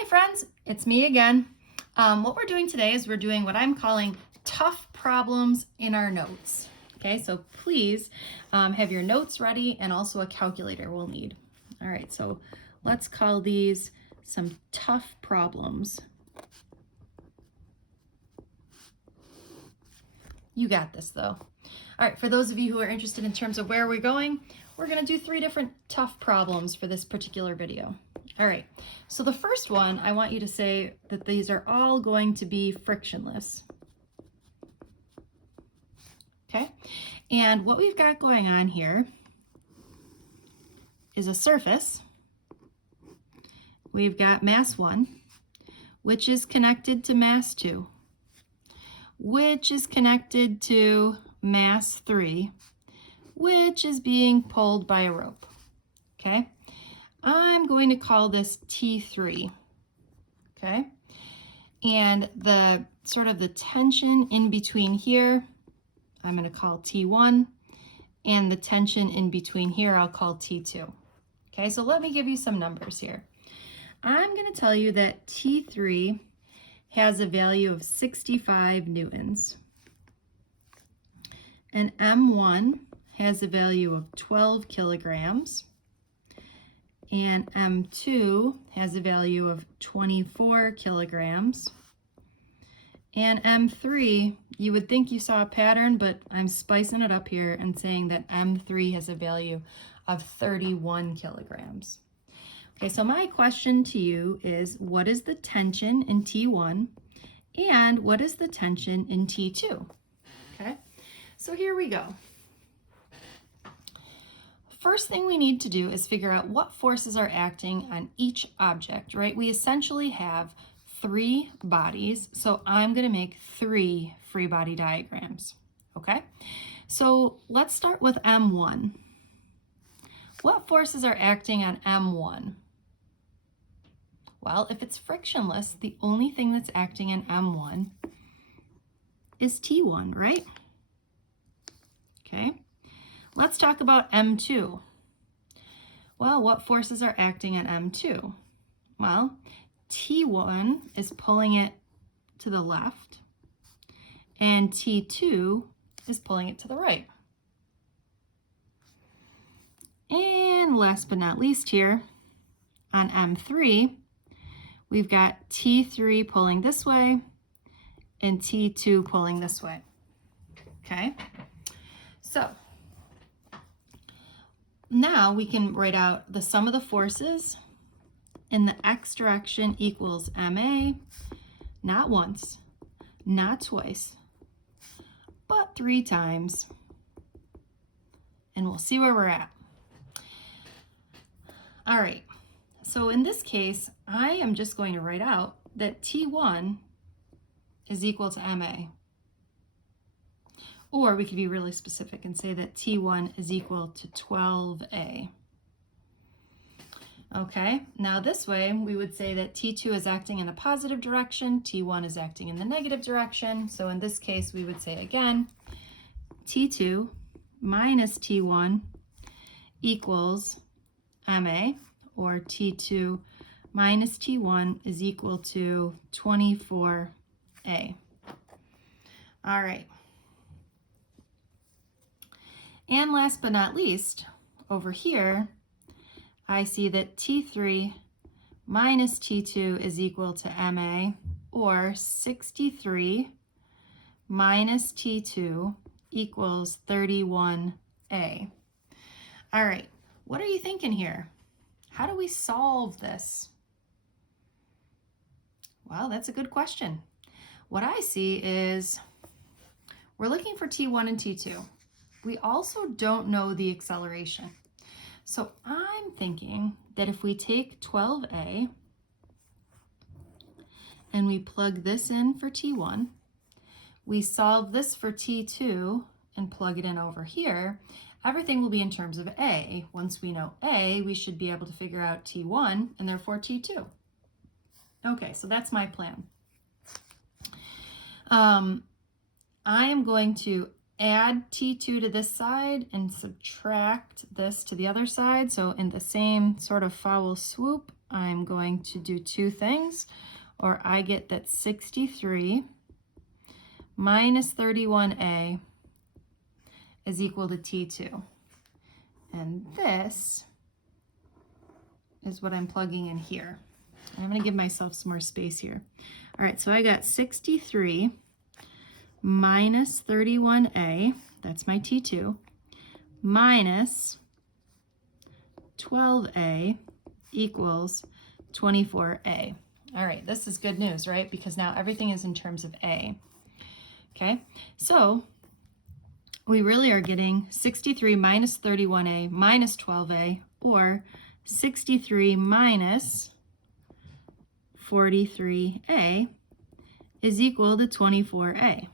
Hi friends, it's me again. What we're doing today is we're doing what I'm calling tough problems in our notes. Okay, so please have your notes ready and also a calculator we'll need. All right, so let's call these some tough problems. You got this though. All right, for those of you who are interested in terms of where we're going, we're gonna do 3 different tough problems for this particular video. All right, so the first one, I want you to say that these are all going to be frictionless. Okay, and what we've got going on here is a surface. We've got mass 1, which is connected to mass 2, which is connected to mass 3, which is being pulled by a rope. Okay, I'm going to call this T3. Okay, and the sort of the tension in between here, I'm going to call T1, and the tension in between here I'll call T2. Okay, so let me give you some numbers here. I'm going to tell you that T3 has a value of 65 newtons, and M1 has a value of 12 kilograms, and M2 has a value of 24 kilograms, and M3, you would think you saw a pattern, but I'm spicing it up here and saying that M3 has a value of 31 kilograms. Okay, so my question to you is, what is the tension in T1 and what is the tension in T2? Okay, so here we go. First thing we need to do is figure out what forces are acting on each object, right? We essentially have 3 bodies, so I'm going to make 3 free body diagrams, okay? So let's start with M1. What forces are acting on M1? Well, if it's frictionless, the only thing that's acting on M1 is T1, right? Okay. Let's talk about M2. Well, what forces are acting on M2? Well, T1 is pulling it to the left, and T2 is pulling it to the right. And last but not least here, on M3, we've got T3 pulling this way and T2 pulling this way. Okay, so now we can write out the sum of the forces in the x direction equals MA, not once, not twice, but 3 times. And we'll see where we're at. All right, so in this case, I am just going to write out that T1 is equal to MA. Or we could be really specific and say that T1 is equal to 12A. Okay, now this way we would say that T2 is acting in the positive direction, T1 is acting in the negative direction. So in this case, we would say again, T2 minus T1 equals MA, or T2 minus T1 is equal to 24A. All right. And last but not least, over here, I see that T3 minus T2 is equal to MA, or 63 minus T2 equals 31A. All right, what are you thinking here? How do we solve this? Well, that's a good question. What I see is we're looking for T1 and T2. We also don't know the acceleration. So I'm thinking that if we take 12A and we plug this in for T1, we solve this for T2 and plug it in over here, everything will be in terms of A. Once we know A, we should be able to figure out T1 and therefore T2. Okay, so that's my plan. I am going to add T2 to this side and subtract this to the other side. So in the same sort of foul swoop, I'm going to do two things, or I get that 63 minus 31a is equal to T2. And this is what I'm plugging in here. I'm going to give myself some more space here. All right, so I got 63 minus 31a, that's my T2, minus 12a equals 24a. All right, this is good news, right? Because now everything is in terms of a. Okay, so we really are getting 63 minus 31a minus 12a, or 63 minus 43a is equal to 24a. I'm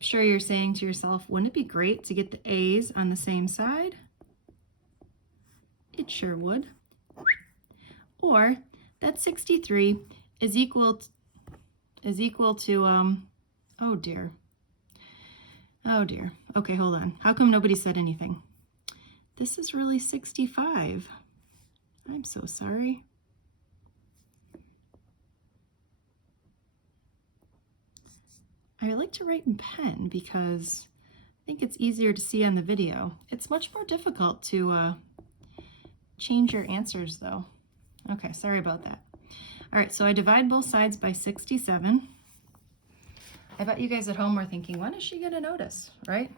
sure you're saying to yourself, wouldn't it be great to get the a's on the same side? It sure would. Or that 63 is equal to oh dear. Oh dear. Okay, hold on. How come nobody said anything? This is really 65. I'm so sorry. I like to write in pen because I think it's easier to see on the video. It's much more difficult to change your answers though. Okay, sorry about that. All right, so I divide both sides by 67. I bet you guys at home were thinking, when is she gonna notice, right?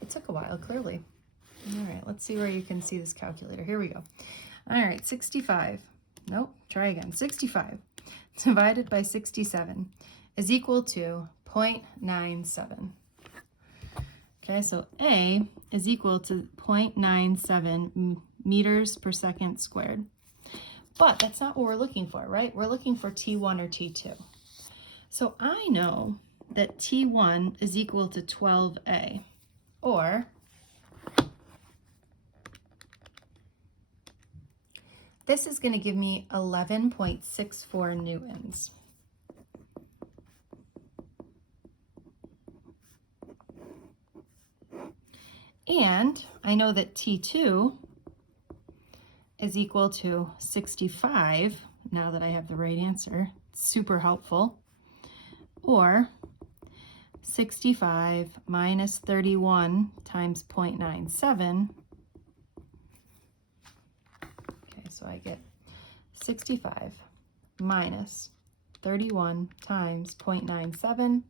It took a while, clearly. All right, let's see where you can see this calculator. Here we go. All right, 65. Nope, try again. 65 divided by 67 is equal to 0.97. Okay, so A is equal to 0.97 meters per second squared. But that's not what we're looking for, right? We're looking for T1 or T2. So I know that T1 is equal to 12A, or this is going to give me 11.64 newtons. And I know that T2 is equal to 65, now that I have the right answer. Super helpful. Or 65 minus 31 times 0.97. Okay, so I get 65 minus 31 times 0.97,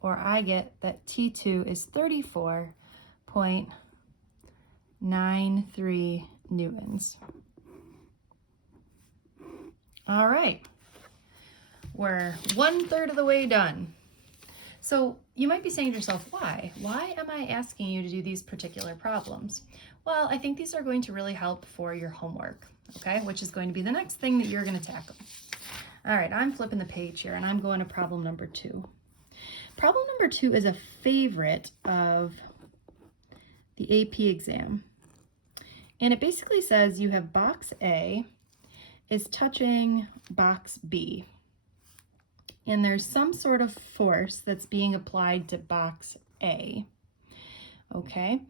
or I get that T2 is 34.93 newtons. All right, we're 1/3 of the way done. So you might be saying to yourself, why? Why am I asking you to do these particular problems? Well, I think these are going to really help for your homework, okay? Which is going to be the next thing that you're going to tackle. All right, I'm flipping the page here and I'm going to problem number 2. Problem number 2 is a favorite of the AP exam. And it basically says you have box A is touching box B. And there's some sort of force that's being applied to box A. Okay?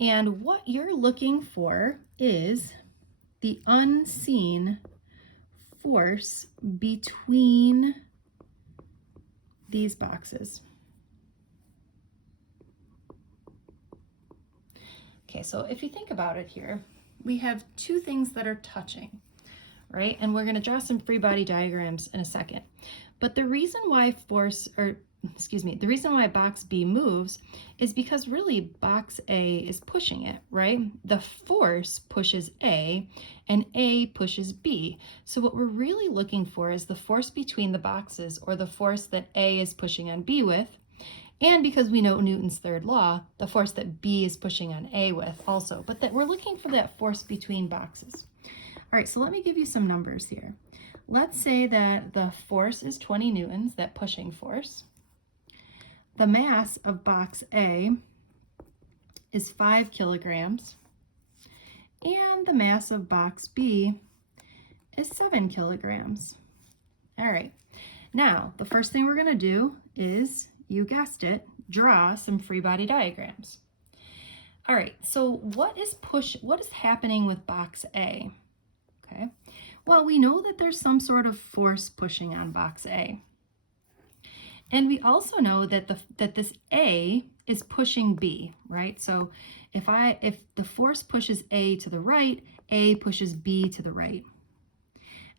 And what you're looking for is the unseen force between these boxes. Okay, so if you think about it here, we have two things that are touching, right? And we're going to draw some free body diagrams in a second. But the reason why the reason why box B moves is because really box A is pushing it, right? The force pushes A and A pushes B. So what we're really looking for is the force between the boxes, or the force that A is pushing on B with. And because we know Newton's third law, the force that B is pushing on A with also, but that we're looking for that force between boxes. All right, so let me give you some numbers here. Let's say that the force is 20 newtons, that pushing force. The mass of box A is 5 kilograms, and the mass of box B is 7 kilograms. All right, now the first thing we're going to do is, you guessed it, draw some free body diagrams. All right, so what is happening with box A? Okay, well, we know that there's some sort of force pushing on box A. And we also know that this A is pushing B, right? So if the force pushes A to the right, A pushes B to the right.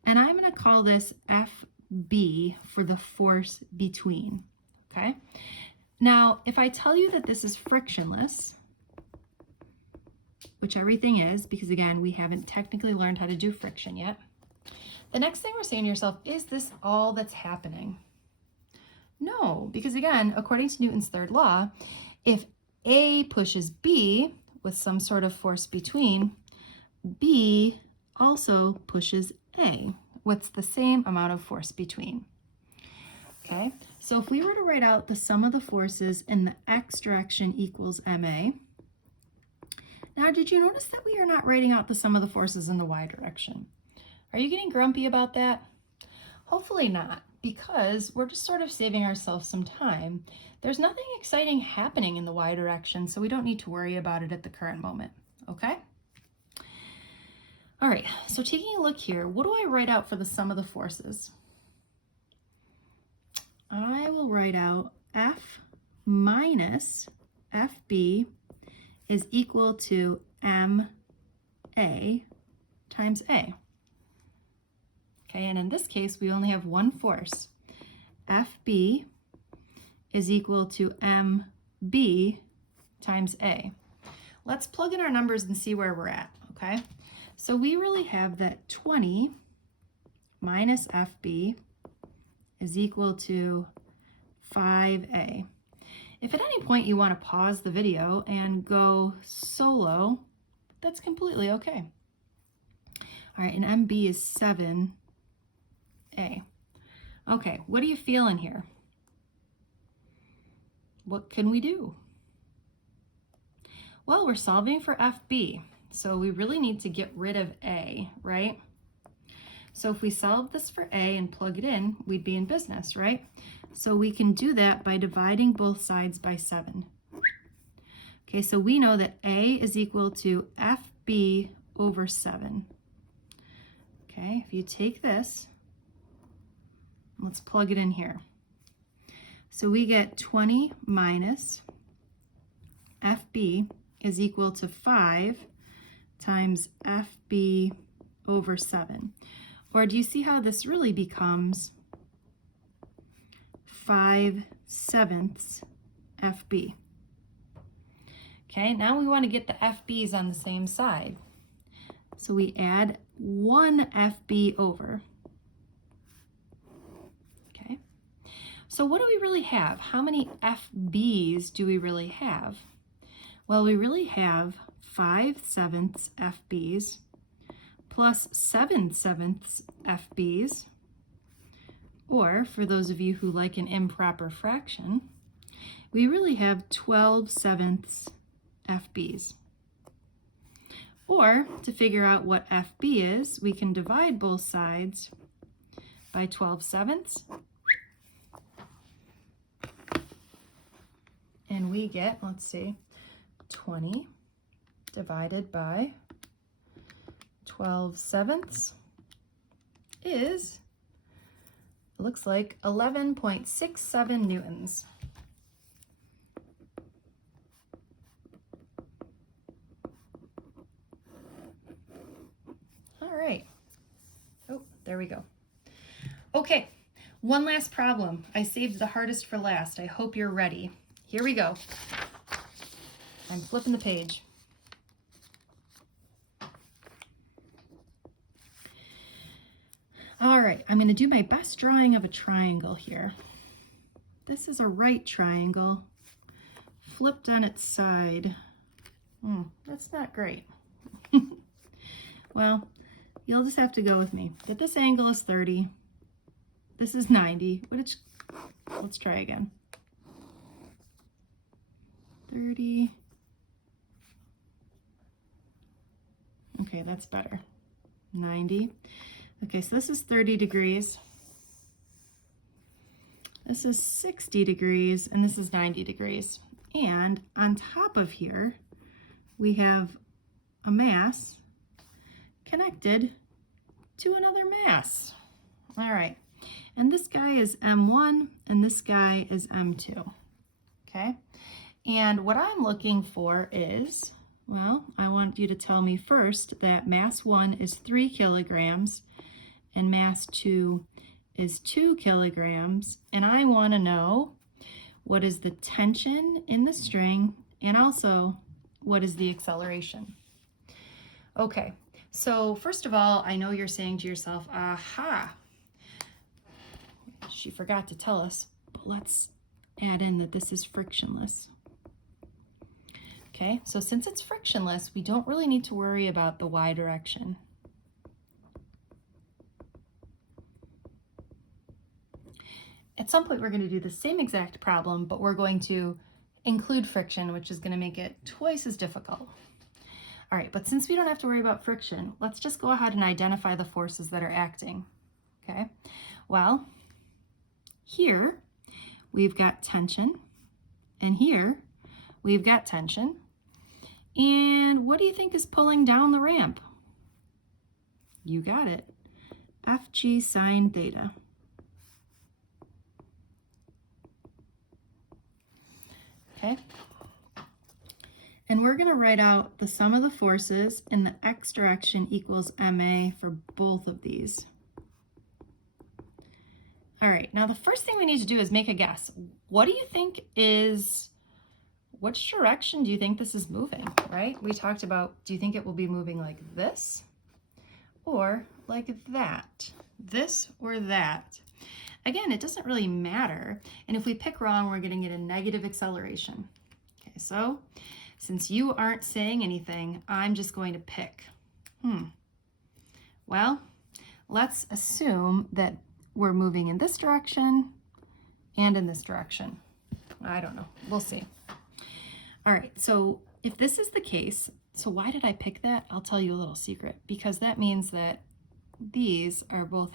And I'm going to call this FB for the force between, okay? Now, if I tell you that this is frictionless, which everything is, because again, we haven't technically learned how to do friction yet, the next thing we're saying to yourself, is this all that's happening? No, because again, according to Newton's third law, if A pushes B with some sort of force between, B also pushes A with the same amount of force between. Okay, so if we were to write out the sum of the forces in the x direction equals MA, now did you notice that we are not writing out the sum of the forces in the y direction? Are you getting grumpy about that? Hopefully not, because we're just sort of saving ourselves some time. There's nothing exciting happening in the y direction, so we don't need to worry about it at the current moment, okay? All right, so taking a look here, what do I write out for the sum of the forces? I will write out F minus FB is equal to MA times A. Okay, and in this case, we only have one force. FB is equal to MB times A. Let's plug in our numbers and see where we're at, okay? So we really have that 20 minus FB is equal to 5A. If at any point you want to pause the video and go solo, that's completely okay. All right, and MB is 7A. Okay, what are you feeling here? What can we do? Well, we're solving for FB, so we really need to get rid of A, right? So if we solve this for A and plug it in, we'd be in business, right? So we can do that by dividing both sides by 7. Okay, so we know that A is equal to FB over 7. Okay, if you take this, let's plug it in here. So we get 20 minus FB is equal to 5 times FB over 7. Or do you see how this really becomes 5/7 FB? Okay, now we want to get the FBs on the same side. So we add 1 FB over. Okay, so what do we really have? How many FBs do we really have? Well, we really have 5/7 FBs plus 7/7 FBs, or for those of you who like an improper fraction, we really have 12/7 FBs. Or to figure out what FB is, we can divide both sides by 12/7, and we get, let's see, 20 divided by 12/7 is, looks like 11.67 newtons. All right. Oh, there we go. Okay, one last problem. I saved the hardest for last. I hope you're ready. Here we go. I'm flipping the page. All right, I'm going to do my best drawing of a triangle here. This is a right triangle flipped on its side. That's not great. Well, you'll just have to go with me. That this angle is 30. This is 90. Let's try again. 30. Okay, that's better. 90. Okay, so this is 30 degrees. This is 60 degrees, and this is 90 degrees. And on top of here, we have a mass connected to another mass. All right, and this guy is M1 and this guy is M2, okay? And what I'm looking for is, well, I want you to tell me first that mass 1 is 3 kilograms and mass 2 is 2 kilograms, and I want to know what is the tension in the string and also what is the acceleration. Okay, so first of all, I know you're saying to yourself, aha, she forgot to tell us, but let's add in that this is frictionless. Okay, so since it's frictionless, we don't really need to worry about the y direction. At some point, we're going to do the same exact problem, but we're going to include friction, which is going to make it twice as difficult. All right, but since we don't have to worry about friction, let's just go ahead and identify the forces that are acting. Okay, well, here we've got tension, and here we've got tension. And what do you think is pulling down the ramp? You got it, Fg sine theta. Okay, and we're going to write out the sum of the forces in the x direction equals ma for both of these. All right, now the first thing we need to do is make a guess. What do you think is, which direction do you think this is moving, right? We talked about, do you think it will be moving like this or like that? This or that? Again, it doesn't really matter. And if we pick wrong, we're going to get a negative acceleration. Okay, so since you aren't saying anything, I'm just going to pick. Well, let's assume that we're moving in this direction and in this direction. I don't know. We'll see. All right, so if this is the case, so why did I pick that? I'll tell you a little secret, because that means that these are both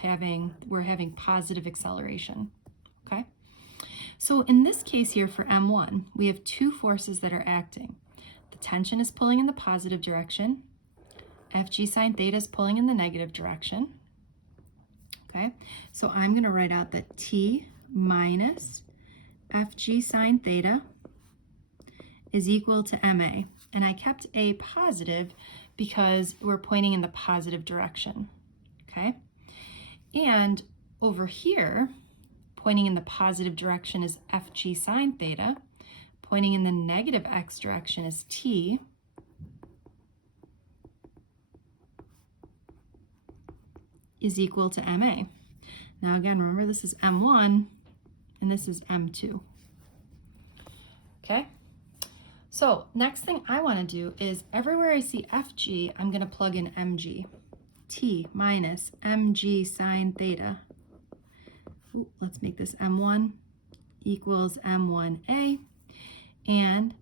we're having positive acceleration, okay? So in this case here for M1, we have two forces that are acting. The tension is pulling in the positive direction. Fg sine theta is pulling in the negative direction, okay? So I'm gonna write out that T minus Fg sine theta is equal to ma. And I kept a positive because we're pointing in the positive direction. Okay, and over here, pointing in the positive direction is Fg sine theta. Pointing in the negative x direction is T. Is equal to ma. Now again, remember this is M1 and this is M2. Okay, so next thing I want to do is everywhere I see Fg, I'm going to plug in mg. T minus mg sine theta. Ooh, let's make this M1 equals M1a and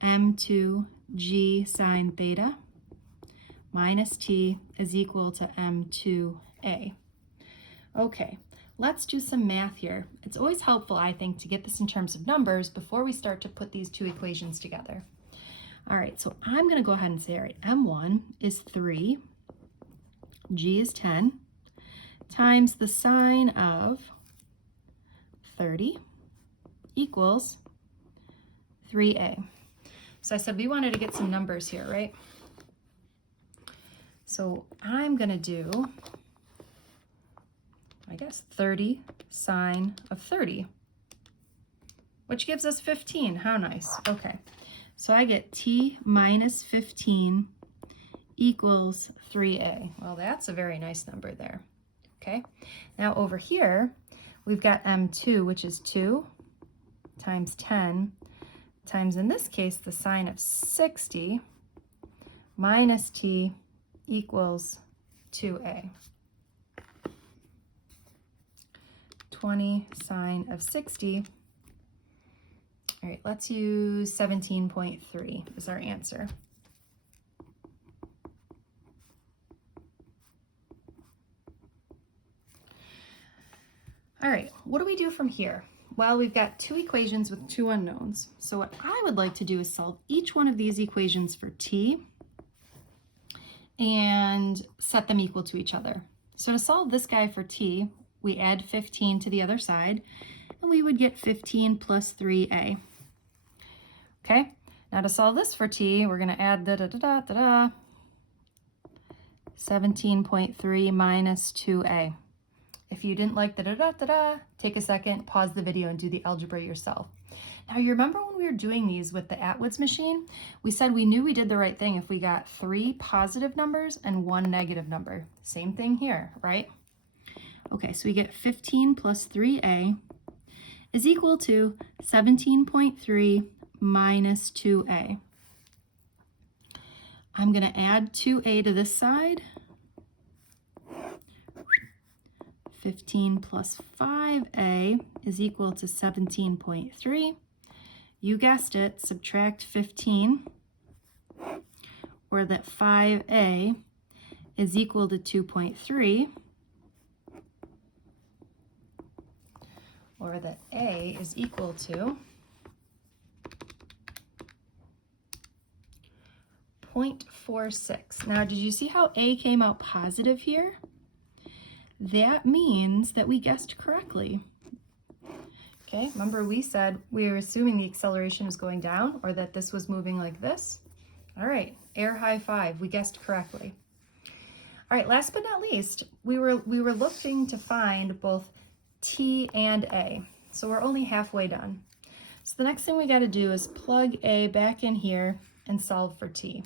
M2g sine theta minus T is equal to M2a. Okay, let's do some math here. It's always helpful, I think, to get this in terms of numbers before we start to put these two equations together. All right, so I'm going to go ahead and say, all right, M1 is 3. G is 10 times the sine of 30 equals 3a. So I said we wanted to get some numbers here, right? So I'm going to do, I guess, 30 sine of 30, which gives us 15. How nice. Okay, so I get T minus 15 equals 3a. Well, that's a very nice number there. Okay, now over here, we've got M2, which is 2 times 10 times, in this case, the sine of 60 minus T equals 2a. 20 sine of 60. All right, let's use 17.3 as our answer. All right, what do we do from here? Well, we've got two equations with two unknowns. So what I would like to do is solve each one of these equations for t and set them equal to each other. So to solve this guy for t, we add 15 to the other side, and we would get 15 plus 3a. Okay, now to solve this for t, we're going to add 17.3 minus 2a. If you didn't like take a second, pause the video and do the algebra yourself. Now you remember when we were doing these with the Atwood's machine, we said we knew we did the right thing if we got 3 positive numbers and 1 negative number. Same thing here, right? Okay, so we get 15 plus 3a is equal to 17.3 minus 2a. I'm going to add 2a to this side. 15 plus 5a is equal to 17.3. You guessed it, subtract 15, or that 5a is equal to 2.3, or that a is equal to 0.46. Now, did you see how a came out positive here? That means that we guessed correctly. Okay, remember we said we were assuming the acceleration was going down or that this was moving like this. All right, air high five, we guessed correctly. All right, last but not least, we were looking to find both t and a. So we're only halfway done. So the next thing we got to do is plug a back in here and solve for t.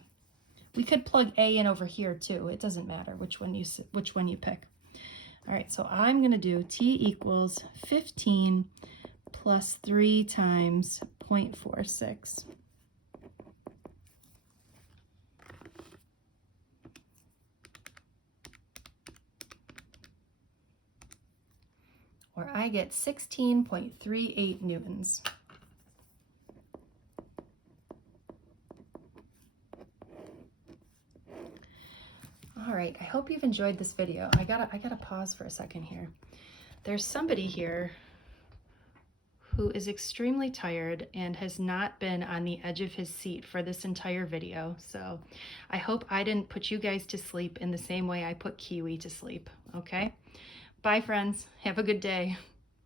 We could plug a in over here too. It doesn't matter which one you pick. All right, so I'm going to do t equals 15 plus 3 times 0.46. Or I get 16.38 newtons. All right, I hope you've enjoyed this video. I gotta pause for a second here. There's somebody here who is extremely tired and has not been on the edge of his seat for this entire video. So I hope I didn't put you guys to sleep in the same way I put Kiwi to sleep, okay? Bye, friends. Have a good day.